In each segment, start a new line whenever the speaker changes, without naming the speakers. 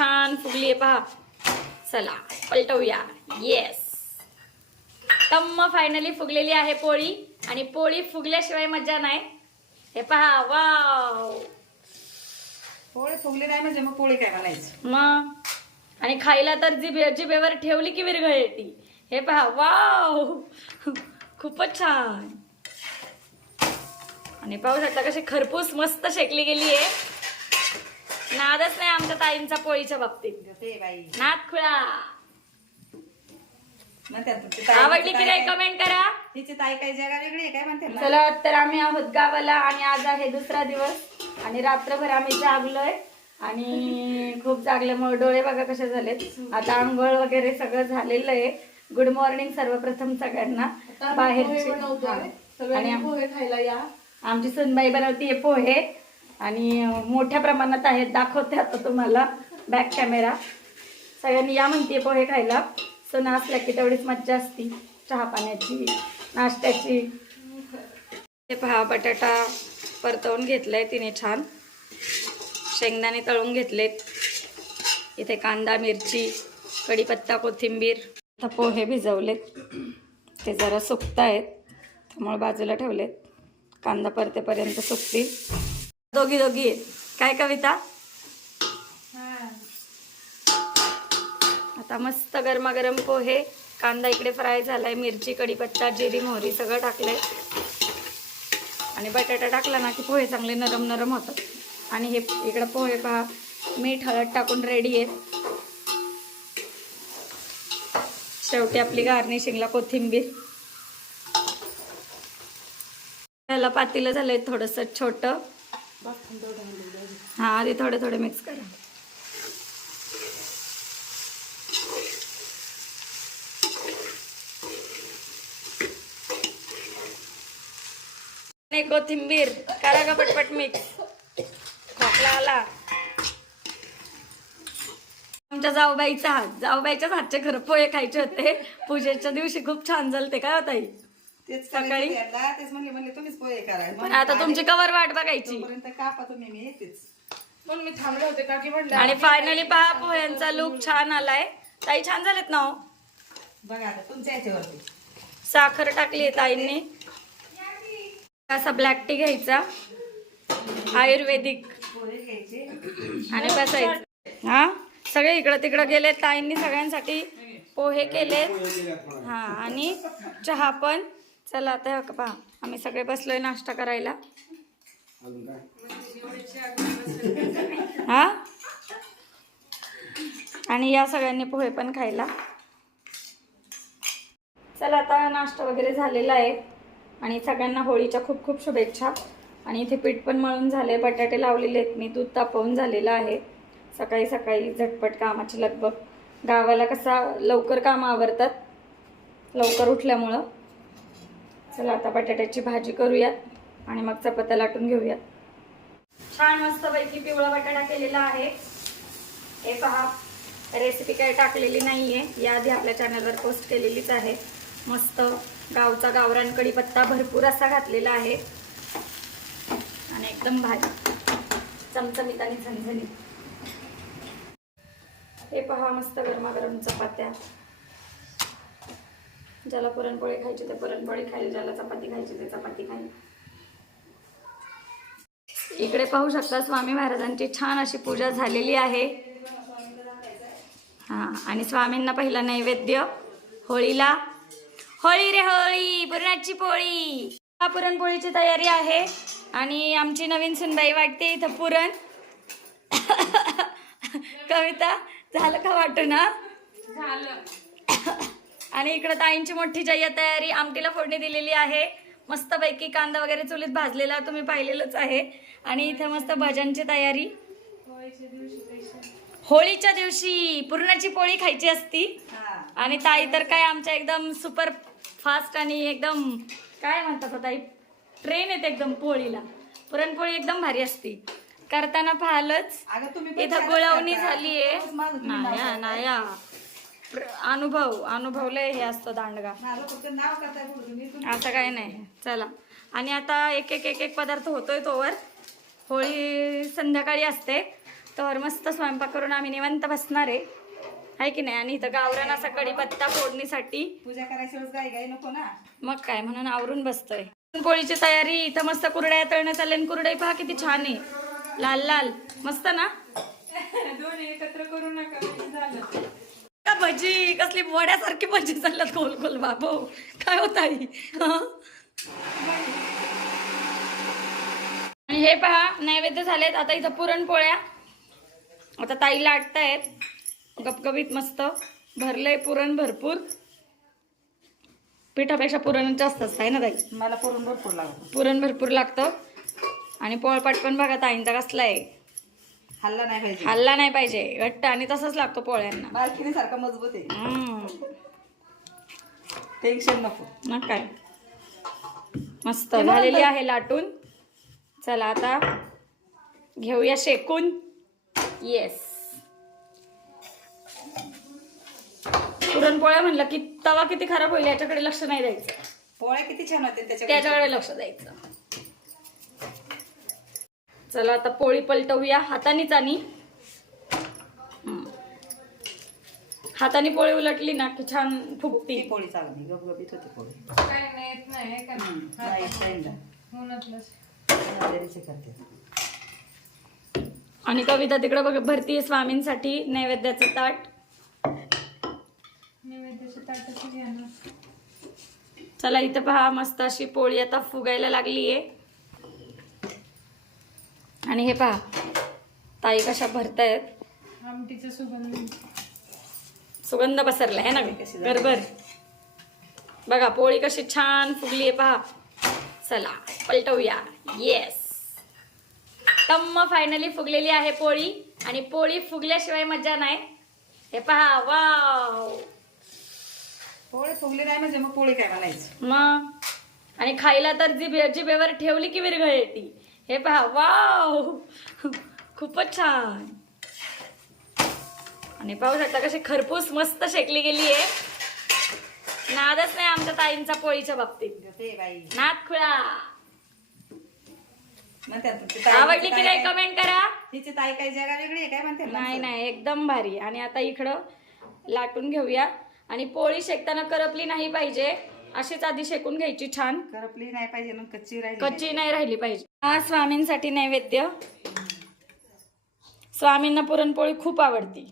छान फुगली आहे पहा. चला पलटवूया. येस तम्म फायनली फुगलेली आहे पोळी. आणि पोळी फुगल्याशिवाय मजा नाही. हे पहा वाव
पोळी फुगली नाही म्हणजे मग पोळी काय म्हणायची?
मग? आणि खायला तर जिभे जिभेवर ठेवली की विरघळ येते. हे पहा वाव खूपच छान. आणि पाहू शकता कशी खरपूस मस्त शेकली गेली आहे. नादच नाही आमच्या ताईंचा पोळीच्या बाबतीत.
ते बाई.
नाद खुळा. आवडली की नाही कमेंट करा.
तिची ताई काही जगा वेगळी आहे काय म्हणते?
चला तर आम्ही आहोत गावाला आणि आज आहे दुसरा दिवस. आणि रात्रभर आम्ही जागलोय. आणि खूप जागल्यामुळे डोळे बघा कसे झालेत. आता आंघोळ वगैरे सगळं झालेलं आहे. गुड मॉर्निंग सर्वप्रथम सगळ्यांना. बाहेरचे. हा. आणि
पोहे खायला या.
आमची सुनबाई बनवतीये पोहे. आणि मोठ्या प्रमाणात आहेत. दाखवते आता तुम्हाला बॅक कॅमेरा सगळ्यांनी या म्हणते पोहे खायला. सण असल्या की तेवढीच मज्जा असती. चहा पाण्याची नाश्त्याची. हे पहा बटाटा परतवून घेतलाय तिने छान. शेंगदाणे तळून घेतलेत. इथे कांदा मिरची कढीपत्ता कोथिंबीर. आता पोहे भिजवलेत. ते जरा सुकतायत. त्यामुळे बाजूला ठेवलेत. कांदा परतेपर्यंत सुकतील. दोघी दोघी. काय कविता? आता मस्त गरमागरम पोहे. कांदा इकडे फ्राय झालाय. मिरची कढीपत्ता जिरी मोहरी सगळं टाकलंय. आणि बटाटा टाकला ना की पोहे चांगले नरम नरम होतात. आणि हे इकडं पोहे पहा. मीठ हळद टाकून रेडी आहेत. शेवटी आपली गार्निशिंगला कोथिंबीर. त्याला पातीलं झालंय थोडंसं छोटं. हा आधी थोडे थोडे मिक्स करा. नाही कोथिंबीर करा का पटपट मिक्स खोकला आला. आमच्या जाऊबाईचा हात जाऊबाईच्याच हातचे खरं पोहे खायचे होते. पूजेच्या दिवशी खूप छान झालते काय होता
तेच
सकाळी?
तेच म्हणले म्हणले तुम्हीच पोहे करा
पण आता तुमची कवर वाट बघायची.
तोपर्यंत कापा तुम्ही मी येतेच.
पण मी थांबले होते का की म्हटलं
आणि फायनली पहा पोह्यांचा लुक छान आलाय. ताई छान झालेत ना हो?
बघा आता तुमच्या याच्यावरती.
साखर टाकली आहे ताईंनी. असा ब्लॅक टी घ्यायचा. आयुर्वेदिक.
पोहे घ्यायचे.
आणि बसायचं. हा? सगळे इकडं तिकडं गेले ताईंनी सगळ्यांसाठी पोहे केले हा आणि चहा पण. चला आता हे पहा. आम्ही सगळे बसलोय नाश्ता करायला. हा? आणि या सगळ्यांनी पोहे पण खायला. चला आता नाश्ता वगैरे झालेला आहे. आणि सगळ्यांना होळीच्या खूप खूप शुभेच्छा. आणि इथे पीठ पण मळून झाले बटाटे लावलेले आहेत. मी दूध तापवून झालेलं आहे. सकाळी सकाळी झटपट कामाची लगबग. गावाला कसा लवकर कामं आवरतात लवकर उठल्यामुळं. चला आता बटाट्याची भाजी करूयात आणि मग चपात्या लाटून घेऊयात. छान मस्तपैकी पिवळा बटाटा केलेला आहे. हे पहा रेसिपी काही टाकलेली नाही आहे याआधी आपल्या चॅनलवर पोस्ट केलेलीच आहे. मस्त गावचा गावरान कढीपत्ता भरपूर असा घातलेला आहे. आणि एकदम भाजी चमचमीत आणि झणझणीत. हे पहा मस्त गरमागरम चपात्या. ज्याला पुरणपोळी खायची ते पुरणपोळी खाईल ज्याला चपाती खायची ते चपाती खाईल. इकडे पाहू शकता स्वामी महाराजांची छान अशी पूजा झालेली आहे. हा आणि स्वामींना पहिला नैवेद्य होळीला. होळी रे होळी पुरणाची पोळी. हा पुरणपोळीची तयारी आहे. आणि आमची नवीन सुनबाई वाटते इथं पुरण. कविता झालं का वाटू ना आणि इकडं ताईंची मोठी जय्या तयारी आमटीला फोडणी दिलेली आहे. मस्तपैकी कांदा वगैरे चुलीत भाजलेला तुम्ही पाहिलेलंच आहे. आणि इथे मस्त भजनची तयारी. होळीच्या दिवशी पुरणाची पोळी खायची असती. आणि ताई तर काय आमच्या एकदम सुपर फास्ट आणि एकदम काय म्हणतात ताई ट्रेन येते एकदम पोळीला. पुरणपोळी एकदम भारी असती. करताना पाहिलंच. इथं गुळवणी. झालीये. नाया. नाया अनुभव अनुभवलंय हे असतो दांडगा. असं काही नाही. चला. आणि आता एक एक एक एक पदार्थ होतोय तोवर. होळी संध्याकाळी असते. तर मस्त स्वयंपाक करून आम्ही निवांत बसणार आहे. आहे की नाही? आणि इथं गावरान असा कढीपत्ता फोडणीसाठी.
पूजा करायची नको ना?
मग काय? म्हणून आवरून बसतोय. पोळीची तयारी. इथं मस्त कुरड्या तळण्यात आणि कुरडई पहा किती छान आहे. लाल लाल. मस्त ना?
दोन एकत्र करू नका. झालं.
का भजी? कसली वड्यासारखी भजी चालल्यात गोल गोल बाबो? काय होत आहे आणि हे पहा नैवेद्य झालेत. आता इथं पुरणपोळ्या. आता ताई लाटतायत. गपगबीत मस्त. भरलंय पुरण भरपूर. पिठापेक्षा पुरण जास्त असतं आहे ना ताई?
मला पुरण भरपूर लागतो.
पुरण भरपूर लागतं. आणि पोळपाट पण बघा ताईंचा कसला आहे
हल्ला नाही पाहिजे.
हल्ला नाही पाहिजे. घट्ट आणि तसंच लागतो पोळ्यांना.
बालकीने सारखा मजबूत आहे. टेन्शन नको.
काय? मस्त झालेली आहे लाटून. चला आता घेऊया शेकून. येस पुरणपोळ्या म्हणलं की तवा किती खराब होईल याच्याकडे लक्ष नाही द्यायचं.
पोळ्या किती छान होते त्याच्या
त्याच्याकडे लक्ष द्यायचं. चला आता पोळी पलटवूया. हातानेच आणि. हाताने पोळी उलटली ना की छान फुगती.
पोळी चांगली गपगपीत होती पोळी.
काय नाही येत हे का
करते.
आणि कविता तिकडे बघ भरतीये स्वामींसाठी नैवेद्याचं ताट. चला इथं पहा मस्त अशी पोळी आता फुगायला लागली आहे आणि हे पहा ताई कशा भरतायत.
आमटीचा सुगंध.
सुगंध पसरला आहे ना? गरबर बघा पोळी कशी छान फुगली आहे पहा. चला पलटवूया. येस टम्म फायनली फुगलेली आहे पोळी. आणि पोळी फुगल्याशिवाय मजा नाही. हे पहा वाव
पोळी फुगली नाही म्हणजे मग पोळी काय म्हणायचं?
मग? आणि खायला तर जिभे जिभेवर ठेवली की विरघळ येते हे पहा वाव! खूपच छान. आणि पाहू शकता कशी खरपूस मस्त शेकली गेली आहे. नादच नाही आमच्या ताईंचा पोळीच्या बाबतीत. नाद खुळा. आवडली की नाही कमेंट करा.
हिची ताई काही जगा वेगळी काय म्हणते?
नाही नाही एकदम भारी. आणि आता इकडं लाटून घेऊया. आणि पोळी शेकताना करपली नाही पाहिजे. अशीच आधी शेकून घ्यायची छान.
करपली नाही पाहिजे ना कच्ची राहिली
कच्ची नाही राहिली पाहिजे. हा स्वामींसाठी नैवेद्य. स्वामींना पुरणपोळी खूप आवडती.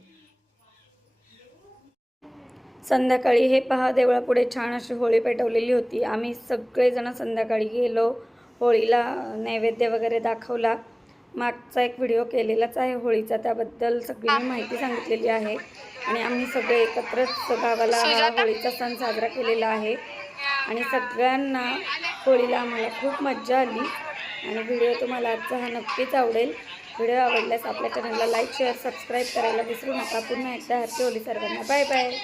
संध्याकाळी हे पहा देवळापुढे छान अशी होळी पेटवलेली होती. आम्ही सगळेजण संध्याकाळी गेलो होळीला नैवेद्य वगैरे दाखवला. मागचा एक व्हिडिओ केलेलाच आहे होळीचा त्याबद्दल सगळी माहिती सांगितलेली आहे. आणि आम्ही सगळे एकत्रच गावाला हा होळीचा सण साजरा केलेला आहे. आणि सगळ्यांना होळीला आम्हाला खूप मज्जा आली. आणि व्हिडिओ तुम्हाला आजचा हा नक्कीच आवडेल. व्हिडिओ आवडल्यास आपल्या चॅनलला लाईक शेअर सबस्क्राईब करायला विसरू नका. पुन्हा एकदा हॅपी होळी सर्वांना. Bye bye